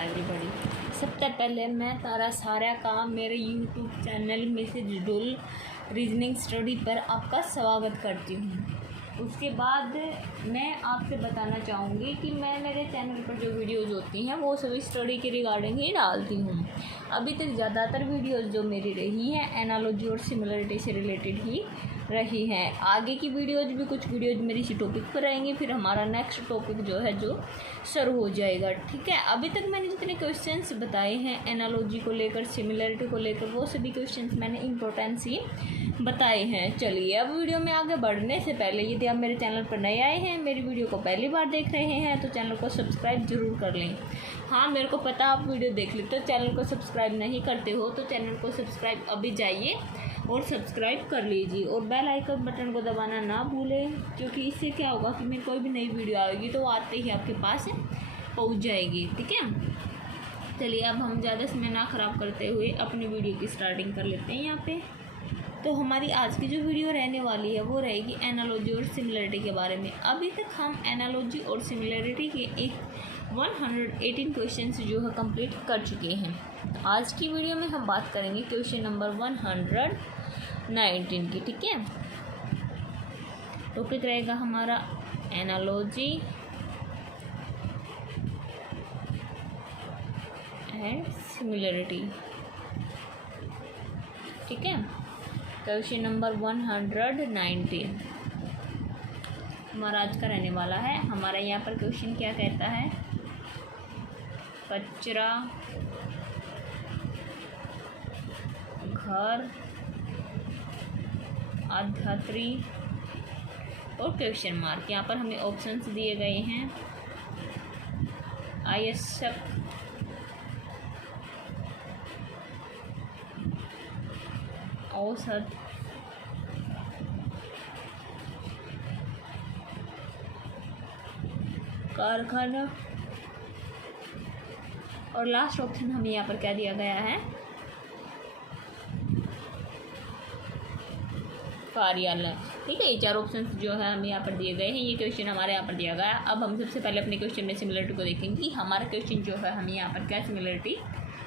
Everybody. सबसे पहले मैं तारा सारा काम मेरे यूट्यूब चैनल मिसेज डुल रीजनिंग स्टडी पर आपका स्वागत करती हूँ। उसके बाद मैं आपसे बताना चाहूँगी कि मैं मेरे चैनल पर जो वीडियोज़ होती हैं वो सभी स्टडी के रिगार्डिंग ही डालती हूँ। अभी तक ज़्यादातर वीडियोज़ जो मेरी रही हैं एनालॉजी और सिमिलरिटी से रिलेटेड ही रही हैं। आगे की वीडियोज़ भी कुछ वीडियोज़ मेरी इसी टॉपिक पर रहेंगी, फिर हमारा नेक्स्ट टॉपिक जो है जो शुरू हो जाएगा। ठीक है, अभी तक मैंने जितने क्वेश्चंस बताए हैं एनालॉजी को लेकर, सिमिलरिटी को लेकर, वो सभी क्वेश्चंस मैंने इंपॉर्टेंस ही बताए हैं। चलिए अब वीडियो में आगे बढ़ने से पहले यदि आप मेरे चैनल पर नए आए हैं, मेरी वीडियो को पहली बार देख रहे हैं, तो चैनल को सब्सक्राइब ज़रूर कर लें। हाँ, मेरे को पता आप वीडियो देख लेते हो, चैनल को सब्सक्राइब नहीं करते हो, तो चैनल को सब्सक्राइब अभी जाइए और सब्सक्राइब कर लीजिए और बेल आइकन बटन को दबाना ना भूलें, क्योंकि इससे क्या होगा कि मेरी कोई भी नई वीडियो आएगी तो आते ही आपके पास पहुंच जाएगी। ठीक है, चलिए अब हम ज़्यादा समय ना ख़राब करते हुए अपनी वीडियो की स्टार्टिंग कर लेते हैं। यहाँ पे तो हमारी आज की जो वीडियो रहने वाली है वो रहेगी एनालॉजी और सिमिलरिटी के बारे में। अभी तक हम एनालॉजी और सिमिलरिटी के 118 क्वेश्चंस जो है कंप्लीट कर चुके हैं। तो आज की वीडियो में हम बात करेंगे क्वेश्चन नंबर 119 की। ठीक है, टॉपिक रहेगा हमारा एनालॉजी एंड सिमिलरिटी। ठीक है, क्वेश्चन नंबर 119 हमारा आज का रहने वाला है। हमारा यहाँ पर क्वेश्चन क्या कहता है, कचरा, घर, आधात्री और क्वेश्चन मार्क। यहाँ पर हमें ऑप्शंस दिए गए हैं आयस्क, औसत, कारखाना और लास्ट ऑप्शन हमें यहाँ पर क्या दिया गया है, कार्यालय। ठीक है, ये चार ऑप्शन जो है हमें यहाँ पर दिए गए हैं। ये क्वेश्चन हमारे यहाँ पर दिया गया है। अब हम सबसे पहले अपने क्वेश्चन में सिमिलरिटी को देखेंगे कि हमारा क्वेश्चन जो है हमें यहाँ पर क्या सिमिलरिटी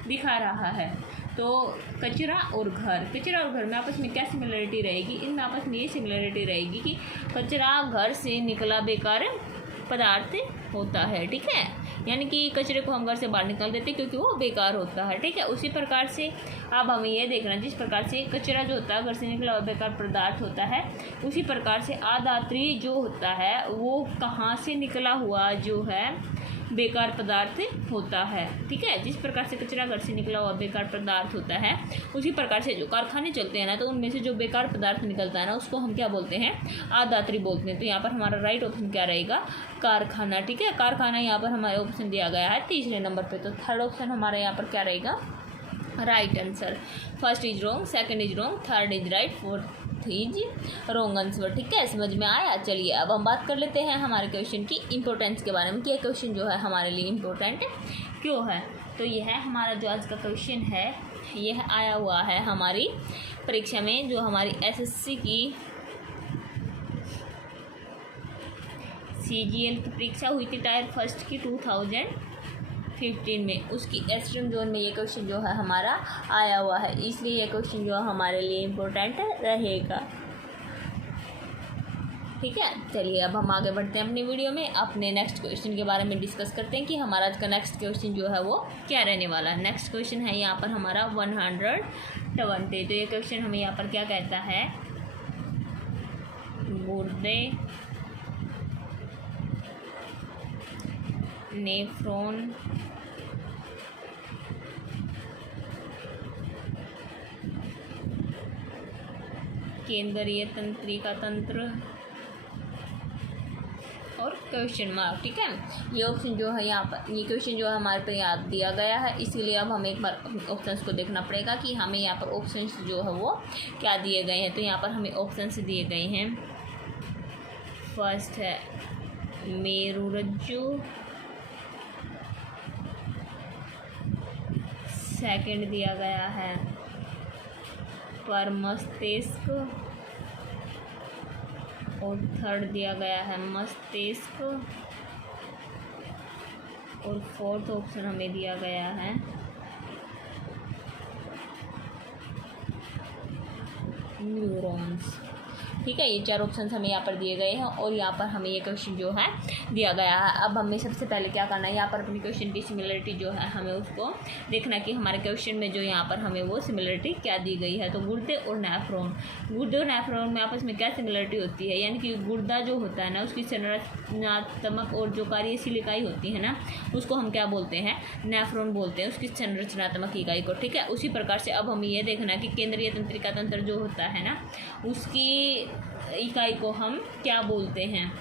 दिखा रहा है। तो कचरा और घर, कचरा और घर में आपस में क्या सिमिलरिटी रहेगी, इनमें आपस में ये सिमिलरिटी रहेगी कि कचरा घर से निकला बेकार पदार्थ होता है। ठीक है, यानी कि कचरे को हम घर से बाहर निकाल देते हैं क्योंकि वो बेकार होता है। ठीक है, उसी प्रकार से अब हमें ये देखना, जिस प्रकार से कचरा जो होता है घर से निकला हुआ बेकार पदार्थ होता है, उसी प्रकार से आदात्री जो होता है वो कहाँ से निकला हुआ जो है बेकार पदार्थ होता है। ठीक है, जिस प्रकार से कचरा घर से निकला हुआ बेकार पदार्थ होता है, उसी प्रकार से जो कारखाने चलते हैं ना, तो उनमें से जो बेकार पदार्थ निकलता है ना, उसको हम क्या बोलते हैं, आदात्री बोलते हैं। तो यहाँ पर हमारा राइट ऑप्शन क्या रहेगा, कारखाना। ठीक है, कारखाना यहाँ पर हमारे ऑप्शन दिया गया है तीसरे नंबर पर। तो थर्ड ऑप्शन हमारा यहाँ पर क्या रहेगा, right answer. First is wrong, second is wrong, third is right, fourth is wrong answer. ठीक है, समझ में आया। चलिए अब हम बात कर लेते हैं हमारे क्वेश्चन की इंपॉर्टेंस के बारे में कि यह क्वेश्चन जो है हमारे लिए इम्पोर्टेंट क्यों है। तो यह है हमारा जो आज का क्वेश्चन है, यह आया हुआ है हमारी परीक्षा में, जो हमारी एसएससी की CGL की परीक्षा हुई थी टायर फर्स्ट की 2015 में, उसकी एस्ट्रीम जोन में ये क्वेश्चन जो है हमारा आया हुआ है, इसलिए ये क्वेश्चन जो है हमारे लिए इम्पोर्टेंट रहेगा। ठीक है, चलिए अब हम आगे बढ़ते हैं अपनी वीडियो में, अपने नेक्स्ट क्वेश्चन के बारे में डिस्कस करते हैं कि हमारा आज का नेक्स्ट क्वेश्चन जो है वो क्या रहने वाला है। नेक्स्ट क्वेश्चन है यहाँ पर हमारा 120। तो ये क्वेश्चन हमें यहाँ पर क्या कहता है, गुर्दे, नेफ्रॉन, केंद्रीय तंत्रिका तंत्र और क्वेश्चन मार्क। ठीक है, ये ऑप्शन जो है यहाँ पर, ये क्वेश्चन जो है हमारे पर याद दिया गया है, इसीलिए अब हमें एक बार ऑप्शंस को देखना पड़ेगा कि हमें यहाँ पर ऑप्शंस जो है वो क्या दिए गए हैं। तो यहाँ पर हमें ऑप्शंस दिए गए हैं, फर्स्ट है मेरुरज्जु, सेकंड दिया गया है पर मस्तिष्क और थर्ड दिया गया है मस्तिष्क और फोर्थ ऑप्शन हमें दिया गया है न्यूरॉन्स। ठीक है, ये 4 ऑप्शन हमें यहाँ पर दिए गए हैं और यहाँ पर हमें ये क्वेश्चन जो है दिया गया है। अब हमें सबसे पहले क्या करना है, यहाँ पर अपनी क्वेश्चन की सिमिलरिटी जो है हमें उसको देखना कि हमारे क्वेश्चन में जो यहाँ पर हमें वो सिमिलरिटी क्या दी गई है। तो गुर्दे और नेफ्रॉन, गुर्दे और नेफ्रॉन में आपस में क्या सिमिलरिटी होती है, यानी कि गुर्दा जो होता है ना उसकी संरचनात्मक और जो कार्यशील इकाई होती है ना उसको हम क्या बोलते हैं, नेफ्रॉन बोलते हैं, उसकी संरचनात्मक इकाई को। ठीक है, उसी प्रकार से अब हमें ये देखना है कि केंद्रीय तंत्रिका तंत्र जो होता है ना उसकी इकाई को हम क्या बोलते हैं।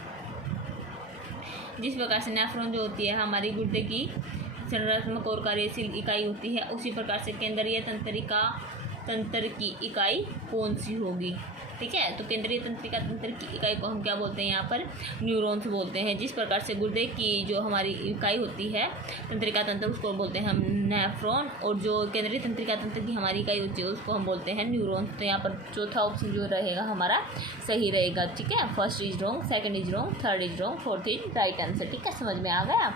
जिस प्रकार से नेफ्रॉन जो होती है हमारी गुर्दे की संरचनात्मक और कार्यशील इकाई होती है, उसी प्रकार से केंद्रीय तंत्रिका तंत्र की इकाई कौन सी होगी। ठीक है, तो केंद्रीय तंत्रिका तंत्र की इकाई को हम क्या बोलते हैं, यहाँ पर न्यूरॉन्स बोलते हैं। जिस प्रकार से गुर्दे की जो हमारी इकाई होती है तंत्रिका तंत्र उसको बोलते हैं हम नेफ्रॉन, और जो केंद्रीय तंत्रिका तंत्र की हमारी इकाई होती है उसको हम बोलते हैं न्यूरॉन्स। तो यहाँ पर चौथा ऑप्शन जो रहेगा हमारा सही रहेगा। ठीक है, first is wrong, second is wrong, third is wrong, fourth is right answer. ठीक है, समझ में आ गया।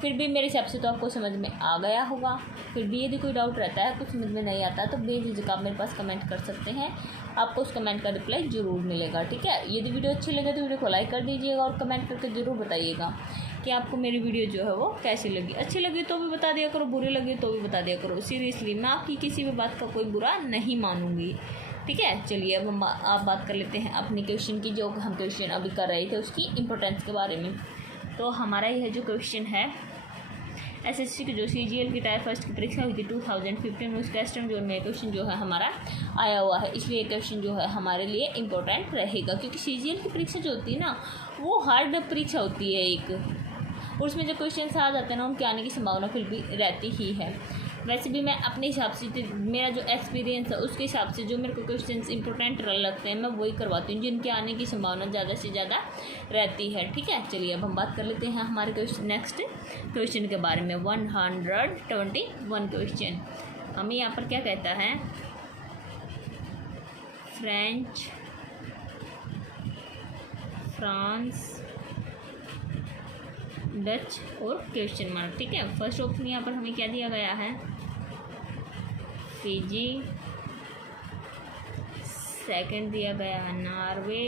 फिर भी मेरे हिसाब से तो आपको समझ में आ गया होगा। फिर भी यदि कोई डाउट रहता है, कुछ समझ में नहीं आता तो बेझिझक आप मेरे पास कमेंट कर सकते हैं, आपको उस कमेंट का रिप्लाई ज़रूर मिलेगा। ठीक है, यदि वीडियो अच्छी लगे तो वीडियो को लाइक कर दीजिएगा और कमेंट करके ज़रूर बताइएगा कि आपको मेरी वीडियो जो है वो कैसी लगी। अच्छी लगी तो भी बता दिया करो, बुरी लगी तो भी बता दिया करो। सीरियसली मैं आपकी किसी भी बात का कोई बुरा नहीं मानूंगी। ठीक है, चलिए अब हम आप बात कर लेते हैं अपनी क्वेश्चन की, जो हम क्वेश्चन अभी कर रहे थे उसकी इम्पोर्टेंस के बारे में। तो हमारा यह जो क्वेश्चन है एसएससी की जो सीजीएल की टायर फर्स्ट की परीक्षा हुई थी 2015 में, उसका वेस्टर्न जोन में क्वेश्चन जो है हमारा आया हुआ है, इसलिए क्वेश्चन जो है हमारे लिए इम्पोर्टेंट रहेगा। क्योंकि सीजीएल की परीक्षा जो होती है ना वो हार्ड परीक्षा होती है एक, और उसमें जो क्वेश्चन आ जाते हैं ना उनके आने की संभावना फिर भी रहती ही है। वैसे भी मैं अपने हिसाब से, मेरा जो एक्सपीरियंस है उसके हिसाब से जो मेरे को क्वेश्चंस इंपॉर्टेंट लगते हैं मैं वही करवाती हूँ जिनके आने की संभावना ज़्यादा से ज़्यादा रहती है। ठीक है, चलिए अब हम बात कर लेते हैं हमारे क्वेश्चन नेक्स्ट क्वेश्चन के बारे में। 121 क्वेश्चन हमें यहाँ पर क्या कहता है, फ्रेंच, फ्रांस, डच और क्वेश्चन मार्क। ठीक है, फर्स्ट ऑप्शन यहाँ पर हमें क्या दिया गया है, फिजी, सेकंड दिया गया है नॉर्वे,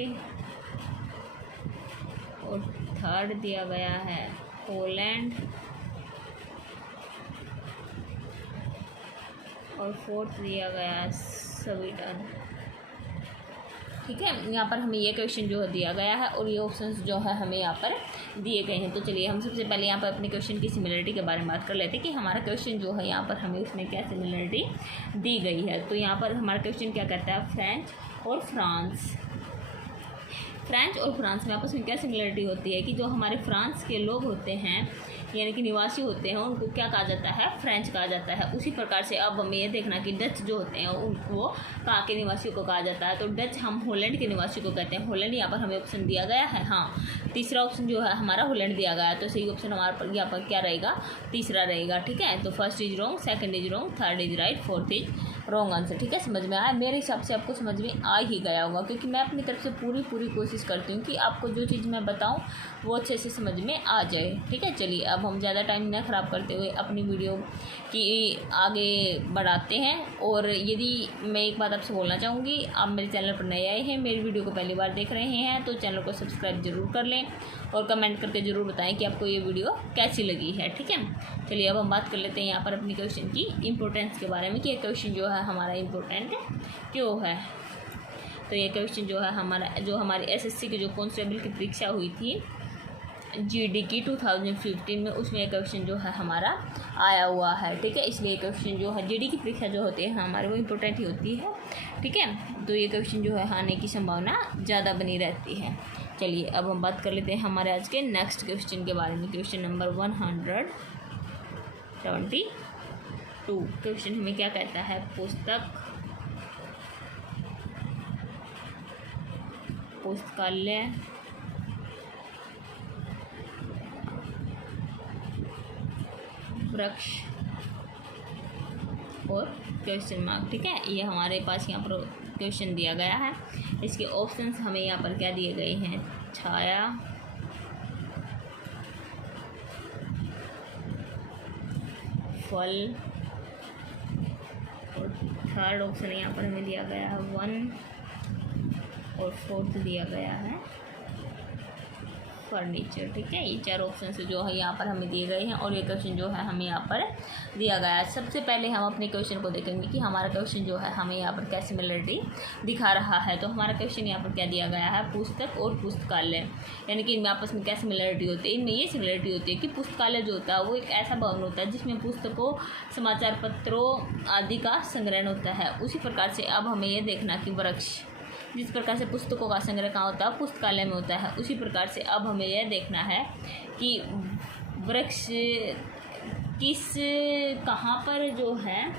और थर्ड दिया गया है पोलैंड, और फोर्थ दिया गया है स्वीडन। ठीक है, यहाँ पर हमें ये क्वेश्चन जो दिया गया है और ये ऑप्शंस जो है हमें यहाँ पर दिए गए हैं। तो चलिए हम सबसे पहले यहाँ पर अपने क्वेश्चन की सिमिलरिटी के बारे में बात कर लेते हैं कि हमारा क्वेश्चन जो है यहाँ पर हमें उसमें क्या सिमिलरिटी दी गई है। तो यहाँ पर हमारा क्वेश्चन क्या कहता है, फ्रेंच और फ्रांस। फ्रेंच और फ्रांस में आपस में क्या सिमिलरिटी होती है कि जो हमारे फ्रांस के लोग होते हैं यानी कि निवासी होते हैं उनको क्या कहा जाता है, फ्रेंच कहा जाता है। उसी प्रकार से अब हमें ये देखना कि डच जो होते हैं उनको कहाँ के निवासियों को कहा जाता है। तो डच हम हॉलैंड के निवासियों को कहते हैं। हॉलैंड यहाँ पर हमें ऑप्शन दिया गया है, हाँ तीसरा ऑप्शन जो है हमारा हॉलैंड दिया गया है। तो सही ऑप्शन हमारे पर यहाँ पर क्या रहेगा, तीसरा रहेगा। ठीक है, तो first is wrong, second is wrong, third is right, fourth is wrong answer. ठीक है, समझ में आया, मेरे हिसाब से आपको समझ में आ ही गया होगा क्योंकि मैं अपनी तरफ से पूरी कोशिश करती हूँ कि आपको जो चीज़ मैं बताऊँ वो अच्छे से समझ में आ जाए। ठीक है, चलिए अब हम ज़्यादा टाइम न ख़राब करते हुए अपनी वीडियो की आगे बढ़ाते हैं। और यदि मैं एक बात आपसे बोलना चाहूँगी, आप मेरे चैनल पर नए आए हैं, मेरी वीडियो को पहली बार देख रहे हैं तो चैनल को सब्सक्राइब ज़रूर कर लें और कमेंट करके ज़रूर बताएं कि आपको ये वीडियो कैसी लगी है। ठीक है, चलिए अब हम बात कर लेते हैं यहाँ पर अपनी क्वेश्चन की इम्पोर्टेंस के बारे में कि ये क्वेश्चन जो है हमारा इम्पोर्टेंट क्यों है। तो ये क्वेश्चन जो है हमारा जो हमारी एसएससी की जो कांस्टेबल की परीक्षा हुई थी जीडी की 2015 में, उसमें एक क्वेश्चन जो है हमारा आया हुआ है। ठीक है, इसलिए क्वेश्चन जो है जीडी की परीक्षा जो होती है हमारे वो इम्पोर्टेंट ही होती है। ठीक है, तो ये क्वेश्चन जो है आने की संभावना ज़्यादा बनी रहती है। चलिए अब हम बात कर लेते हैं हमारे आज के नेक्स्ट क्वेश्चन के बारे में। Question number 122। क्वेश्चन हमें क्या कहता है, पुस्तकालय, वृक्ष और क्वेश्चन मार्क। ठीक है, ये हमारे पास यहाँ पर क्वेश्चन दिया गया है। इसके ऑप्शंस हमें यहाँ पर क्या दिए गए हैं, छाया, फल, और थर्ड ऑप्शन यहाँ पर हमें दिया गया है 1, और फोर्थ दिया गया है फर्नीचर। ठीक है, ये 4 ऑप्शन से जो है यहाँ पर हमें दिए गए हैं, और ये क्वेश्चन जो है हमें यहाँ पर दिया गया है। सबसे पहले हम अपने क्वेश्चन को देखेंगे कि हमारा क्वेश्चन जो है हमें यहाँ पर क्या सिमिलरिटी दिखा रहा है। तो हमारा क्वेश्चन यहाँ पर क्या दिया गया है, पुस्तक और पुस्तकालय, यानी कि इनमें आपस में क्या सिमिलरिटी होती है। इनमें ये सिमिलरिटी होती है कि पुस्तकालय जो होता है वो एक ऐसा भवन होता है जिसमें पुस्तकों, समाचार पत्रों आदि का संग्रहण होता है। उसी प्रकार से अब हमें ये देखना कि वृक्ष, जिस प्रकार से पुस्तकों का संग्रह कहाँ होता है, पुस्तकालय में होता है, उसी प्रकार से अब हमें यह देखना है कि वृक्ष कहाँ पर जो है,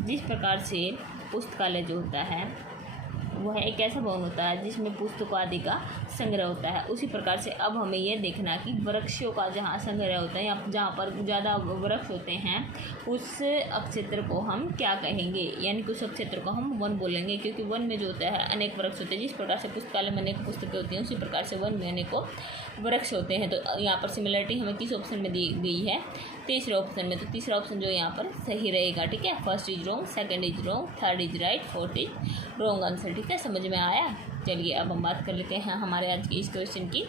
जिस प्रकार से पुस्तकालय जो होता है वह एक ऐसा भवन होता है जिसमें पुस्तकों आदि का संग्रह होता है। उसी प्रकार से अब हमें यह देखना कि वृक्षों का जहाँ संग्रह होता है या जहाँ पर ज़्यादा वृक्ष होते हैं उस क्षेत्र को हम क्या कहेंगे, यानी कि उस क्षेत्र को हम वन बोलेंगे, क्योंकि वन में जो होता है अनेक वृक्ष होते हैं। जिस प्रकार से पुस्तकालय में अनेक पुस्तकें होती हैं उसी प्रकार से वन में अनेकों वृक्ष होते हैं। तो यहाँ पर सिमिलरिटी हमें किस ऑप्शन में दी गई है, तीसरे ऑप्शन में। तो तीसरा ऑप्शन जो यहाँ पर सही रहेगा। ठीक है, first is wrong, second is wrong, third is right, fourth is wrong answer. ठीक है, समझ में आया। चलिए अब हम बात कर लेते हैं हमारे आज के इस क्वेश्चन की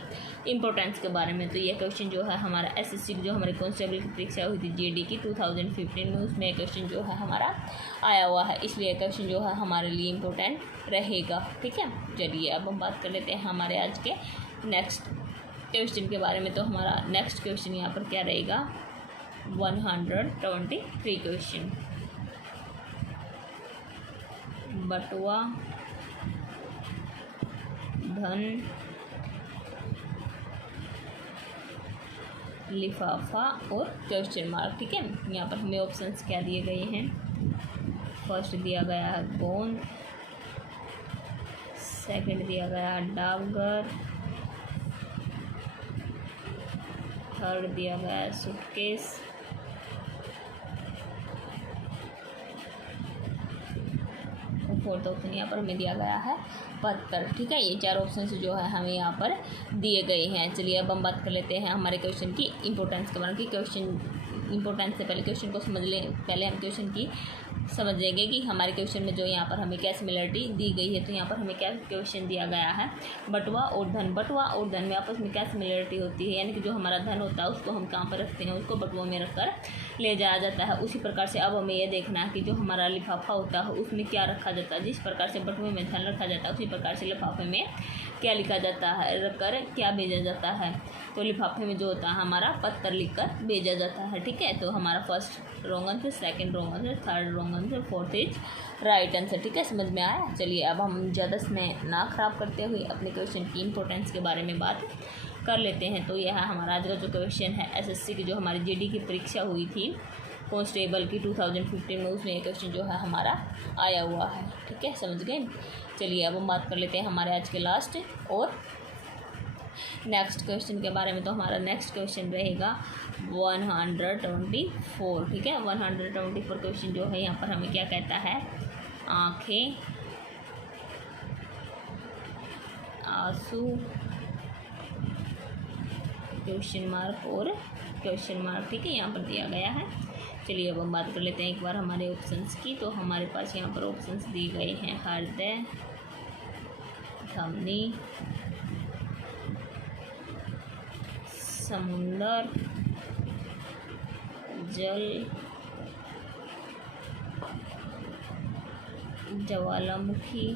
इंपॉर्टेंस के बारे में। तो ये क्वेश्चन जो है हमारा एसएससी की जो हमारे कांस्टेबल की परीक्षा हुई थी जीडी की 2015 में, उसमें क्वेश्चन जो है हमारा आया हुआ है, इसलिए क्वेश्चन जो है हमारे लिए इम्पोर्टेंट रहेगा। ठीक है, चलिए अब हम बात कर लेते हैं हमारे आज के नेक्स्ट क्वेश्चन के बारे में। तो हमारा नेक्स्ट क्वेश्चन यहाँ पर क्या रहेगा, 123 क्वेश्चन। बटुआ, धन, लिफाफा और क्वेश्चन मार्क। ठीक है, यहाँ पर हमें ऑप्शंस क्या दिए गए हैं, फर्स्ट दिया गया है गोंद, सेकंड दिया गया है डाकघर, थर्ड दिया गया है सूटकेस, फोर्थ ऑप्शन यहाँ पर हमें दिया गया है पत्थर। ठीक है, ये 4 ऑप्शन जो है हमें यहाँ पर दिए गए हैं। चलिए अब हम बात कर लेते हैं हमारे क्वेश्चन की इंपॉर्टेंस के बारे में। कि क्वेश्चन इंपॉर्टेंस से पहले क्वेश्चन को समझ लें, पहले हम क्वेश्चन की समझ लेंगे कि हमारे क्वेश्चन में जो यहाँ पर हमें क्या सिमिलरिटी दी गई है। तो यहाँ पर हमें क्या क्वेश्चन दिया गया है, बटुआ और धन। बटुआ और धन में आपस में क्या सिमिलरिटी होती है, यानी कि जो हमारा धन होता है उसको हम कहाँ पर रखते हैं, उसको बटुआ में रखकर ले जाया जाता है। उसी प्रकार से अब हमें यह देखना है कि जो हमारा लिफाफा होता है उसमें क्या रखा जाता है। जिस प्रकार से बटुए में धन रखा जाता है उसी प्रकार से लिफाफे में क्या लिखा जाता है, रखकर क्या भेजा जाता है। तो लिफाफे में जो होता है हमारा पत्थर लिखकर भेजा जाता है। ठीक है, तो हमारा first wrong answer, second wrong answer, third wrong answer, fourth is right answer. ठीक है, समझ में आया। चलिए अब हम ज़्यादा समय ना खराब करते हुए अपने क्वेश्चन की इंपॉर्टेंस के बारे में बात कर लेते हैं। तो यह है हमारा आज का जो क्वेश्चन है एसएससी की जो हमारी जीडी की परीक्षा हुई थी कांस्टेबल की 2015 में, उसमें ये क्वेश्चन जो है हमारा आया हुआ है। ठीक है, समझ गए। चलिए अब हम बात कर लेते हैं हमारे आज के लास्ट और नेक्स्ट क्वेश्चन के बारे में। तो हमारा नेक्स्ट क्वेश्चन रहेगा 124। ठीक है, 124 क्वेश्चन जो है यहाँ पर हमें क्या कहता है, आँखें, आंसू, क्वेश्चन मार्क और क्वेश्चन मार्क। ठीक है, यहाँ पर दिया गया है। चलिए अब हम बात कर लेते हैं एक बार हमारे ऑप्शंस की। तो हमारे पास यहाँ पर ऑप्शंस दिए गए हैं, हृदय, धमनी, समुंदर, जल, ज्वालामुखी,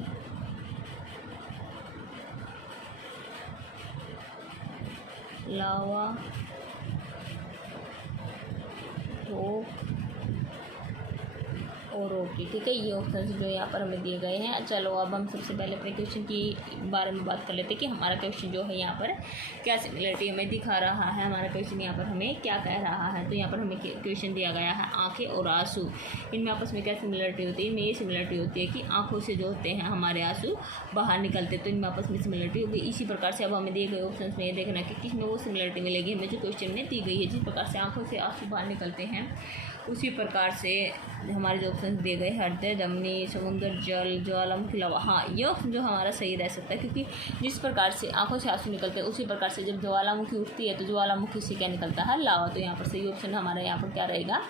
लावा, तो और रोटी। ठीक है, ये ऑप्शन जो यहाँ पर हमें दिए गए हैं। चलो अब हम सबसे पहले अपने क्वेश्चन की बारे में बात कर लेते हैं कि हमारा क्वेश्चन जो है यहाँ पर क्या सिमिलरिटी हमें दिखा रहा है, हमारा क्वेश्चन यहाँ पर हमें क्या कह रहा है। तो यहाँ पर हमें क्वेश्चन दिया गया है आंखें और आंसू, इनमें आपस में क्या सिमिलरिटी होती है। इनमें ये सिमिलरिटी होती है कि आँखों से जो होते हैं हमारे आंसू बाहर निकलते, तो इनमें आपस में सिमिलरिटी होगी। इसी प्रकार से अब हमें दिए गए ऑप्शन में ये देखना कि किस में वो सिमिलरिटी मिलेगी हमें जो क्वेश्चन में दी गई है। जिस प्रकार से आँखों से आंसू बाहर निकलते हैं उसी प्रकार से हमारे जो ऑप्शन ऑप्शन दिए गए हृदय, धमनी, समुद्र, जल, ज्वालामुखी, लावा। हाँ, ये ऑप्शन जो हमारा सही रह सकता है, क्योंकि जिस प्रकार से आंखों से आंसू निकलते हैं उसी प्रकार से जब ज्वालामुखी उठती है तो ज्वालामुखी से क्या निकलता है, लावा। तो यहाँ पर सही ऑप्शन हमारा यहाँ पर क्या रहेगा,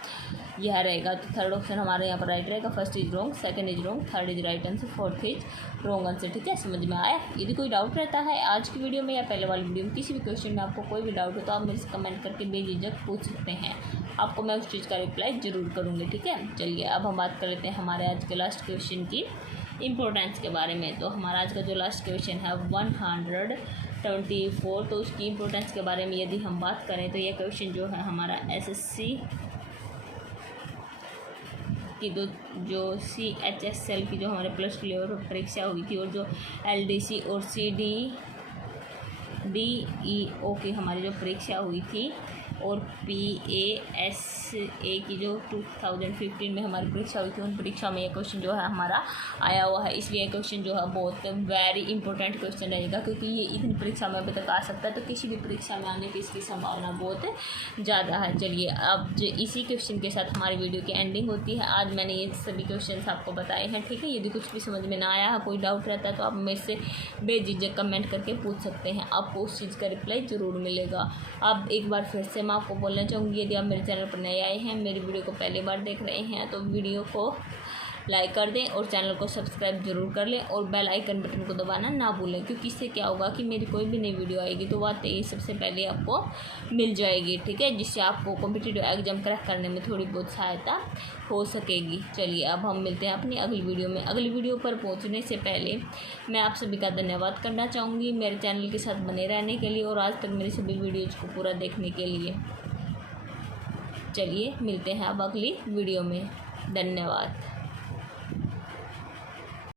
यह रहेगा। तो थर्ड ऑप्शन हमारे यहाँ पर राइट रहेगा। First is wrong, second is wrong, third is right answer, fourth is wrong answer. ठीक है, समझ में आया। यदि कोई डाउट रहता है आज की वीडियो में या पहले वाली वीडियो में, किसी भी क्वेश्चन में आपको कोई भी डाउट हो तो आप मेरे से कमेंट करके बेझिझक पूछ सकते हैं, आपको मैं उस चीज़ का रिप्लाई ज़रूर करूँगी। ठीक है, चलिए अब हम बात कर लेते हैं हमारे आज के लास्ट क्वेश्चन की इम्पोर्टेंस के बारे में। तो हमारा आज का जो लास्ट क्वेश्चन है 124, तो उसकी इम्पोर्टेंस के बारे में यदि हम बात करें तो ये क्वेश्चन जो है हमारा SSC की जो CHSL की जो हमारे प्लस टू लेवल पर परीक्षा हुई थी, और जो LDC और CDEO की हमारी जो परीक्षा हुई थी, और PASA की जो 2015 में हमारी परीक्षा हुई थी, उन परीक्षा में ये क्वेश्चन जो है हमारा आया हुआ है। इसलिए ये क्वेश्चन जो है बहुत वेरी इंपॉर्टेंट क्वेश्चन रहेगा, क्योंकि ये इतनी परीक्षा में अभी तक आ सकता है, तो किसी भी परीक्षा में आने की इसकी संभावना बहुत ज़्यादा है। चलिए अब इसी क्वेश्चन के साथ हमारी वीडियो की एंडिंग होती है। आज मैंने ये सभी क्वेश्चन आपको बताए हैं। ठीक है, यदि कुछ भी समझ में ना आया है, कोई डाउट रहता है, तो आप मेरे से बेझिझक कमेंट करके पूछ सकते हैं, आपको उस चीज़ का रिप्लाई ज़रूर मिलेगा। अब एक बार फिर से मैं आपको बोलना चाहूँगी, यदि आप मेरे चैनल पर नए आए हैं, मेरी वीडियो को पहली बार देख रहे हैं, तो वीडियो को लाइक कर दें और चैनल को सब्सक्राइब जरूर कर लें, और बेल आइकन बटन को दबाना ना भूलें, क्योंकि इससे क्या होगा कि मेरी कोई भी नई वीडियो आएगी तो वह सबसे पहले आपको मिल जाएगी। ठीक है, जिससे आपको कॉम्पिटिटिव एग्जाम क्रैक करने में थोड़ी बहुत सहायता हो सकेगी। चलिए अब हम मिलते हैं अपनी अगली वीडियो में। अगली वीडियो पर पहुंचने से पहले मैं आप सभी का धन्यवाद करना चाहूँगी मेरे चैनल के साथ बने रहने के लिए, और आज तक मेरी सभी वीडियोज़ को पूरा देखने के लिए। चलिए मिलते हैं अब अगली वीडियो में। धन्यवाद।